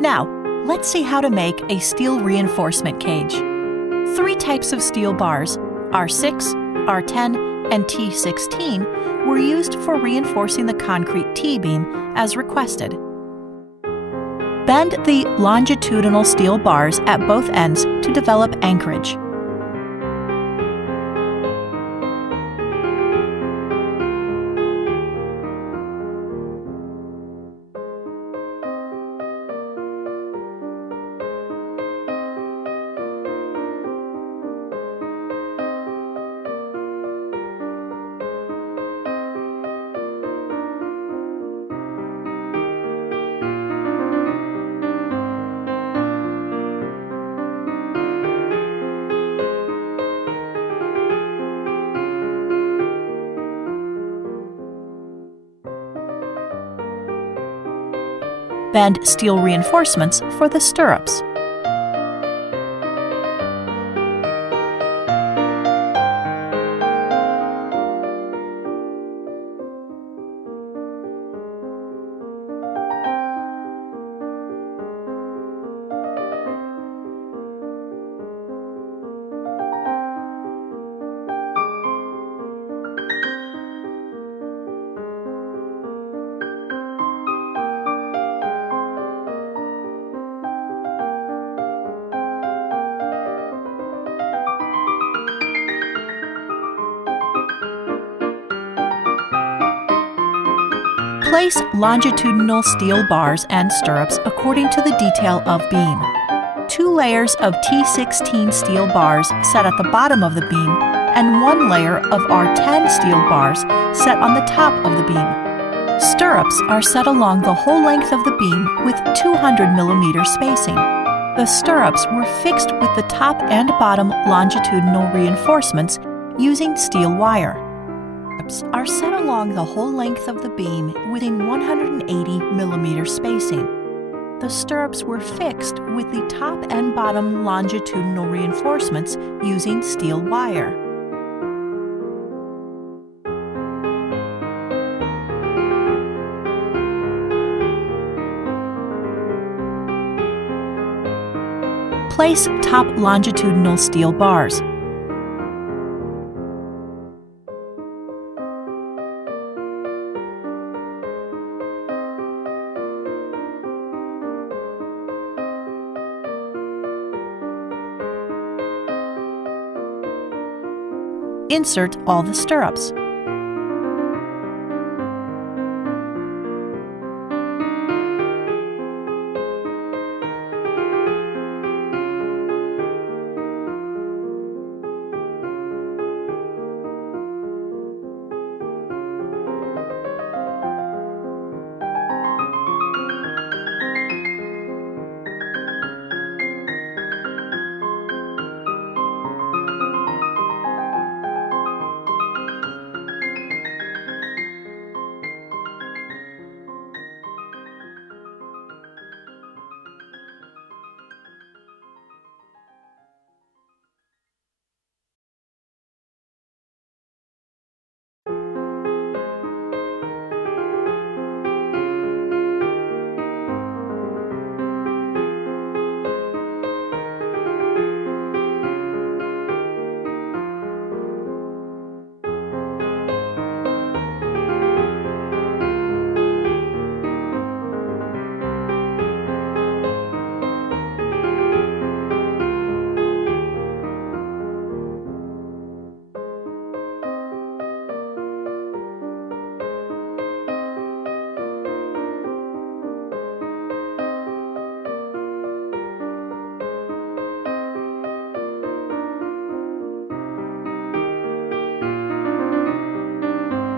Now, let's see how to make a steel reinforcement cage. 3 types of steel bars, R6, R10, and T16, were used for reinforcing the concrete T-beam as requested. Bend the longitudinal steel bars at both ends to develop anchorage. Bend steel reinforcements for the stirrups. Place longitudinal steel bars and stirrups according to the detail of beam. 2 layers of T16 steel bars set at the bottom of the beam and 1 layer of R10 steel bars set on the top of the beam. Stirrups are set along the whole length of the beam with 200 mm spacing. The stirrups were fixed with the top and bottom longitudinal reinforcements using steel wire. Are set along the whole length of the beam within 180 mm spacing. The stirrups were fixed with the top and bottom longitudinal reinforcements using steel wire. Place top longitudinal steel bars. Insert all the stirrups.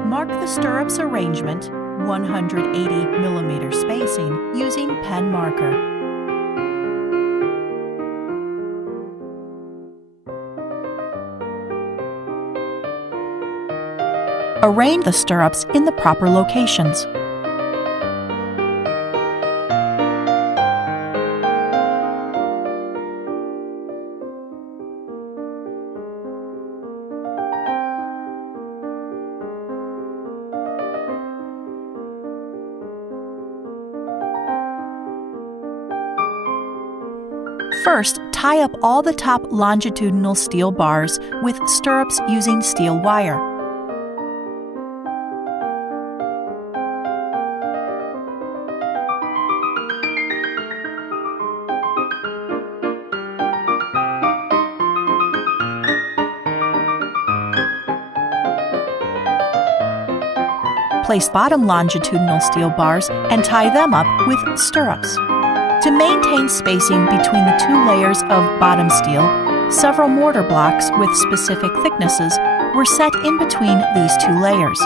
Mark the stirrups arrangement 180 mm spacing using pen marker. Arrange the stirrups in the proper locations. First, tie up all the top longitudinal steel bars with stirrups using steel wire. Place bottom longitudinal steel bars and tie them up with stirrups. To maintain spacing between the two layers of bottom steel, several mortar blocks with specific thicknesses were set in between these two layers.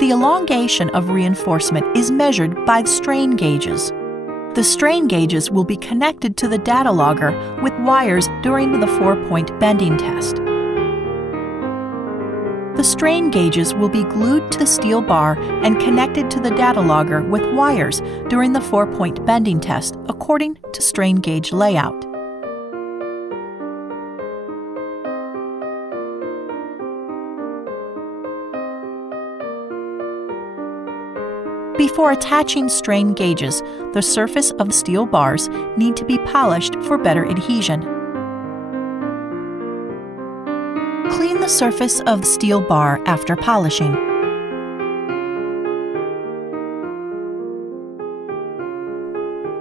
The elongation of reinforcement is measured by strain gauges. The strain gauges will be connected to the data logger with wires during the 4-point bending test. The strain gauges will be glued to the steel bar and connected to the data logger with wires during the 4-point bending test according to strain gauge layout. Before attaching strain gauges, the surface of the steel bars need to be polished for better adhesion. Clean the surface of the steel bar after polishing.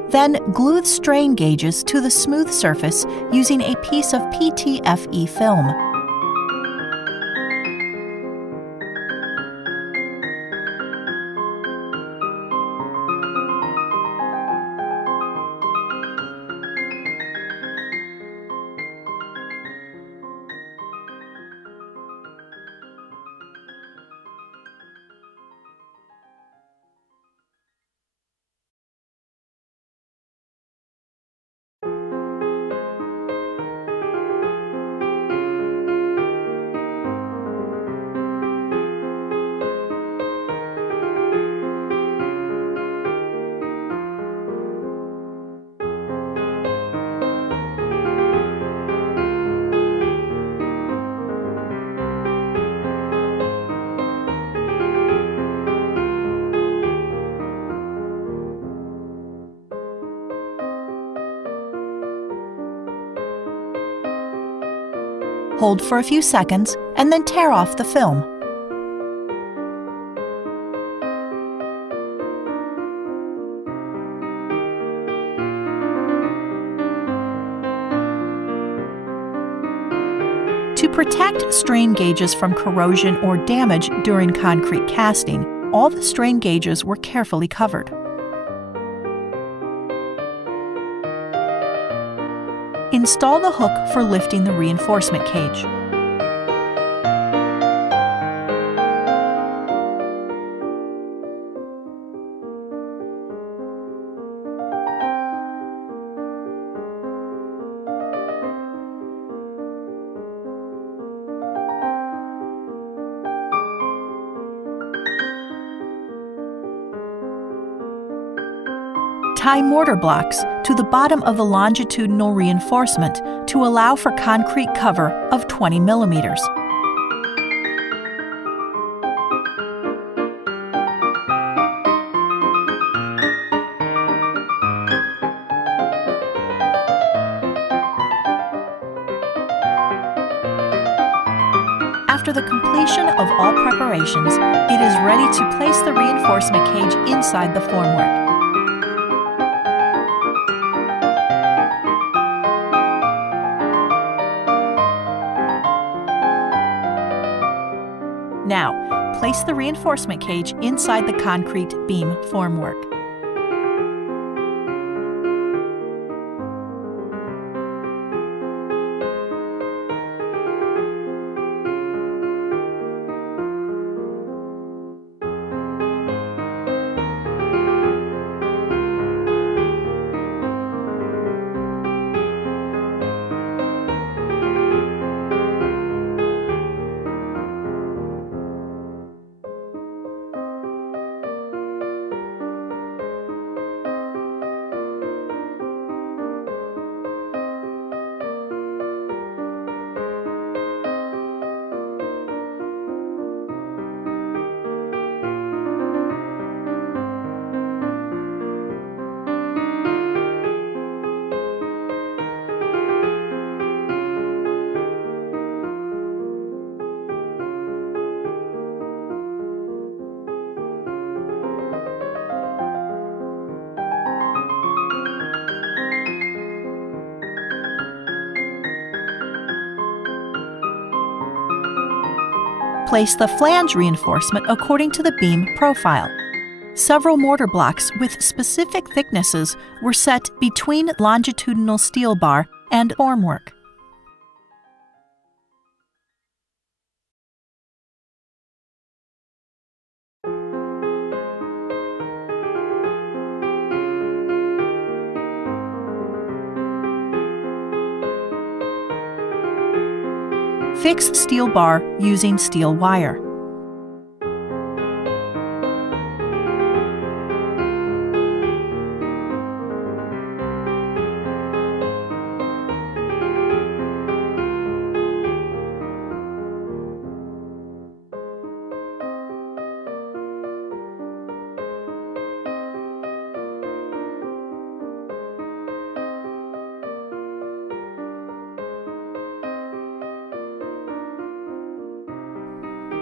Then glue the strain gauges to the smooth surface using a piece of PTFE film. Hold for a few seconds and then tear off the film. To protect strain gauges from corrosion or damage during concrete casting, all the strain gauges were carefully covered. Install the hook for lifting the reinforcement cage. Tie mortar blocks to the bottom of the longitudinal reinforcement to allow for concrete cover of 20 millimeters. After the completion of all preparations, it is ready to place the reinforcement cage inside the formwork. Now, place the reinforcement cage inside the concrete beam formwork. place the flange reinforcement according to the beam profile. Several mortar blocks with specific thicknesses were set between longitudinal steel bar and formwork. Fix steel bar using steel wire.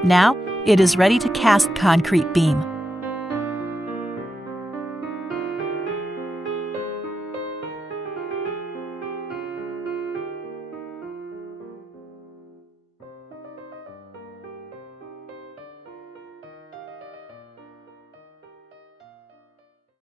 Now, it is ready to cast concrete beam.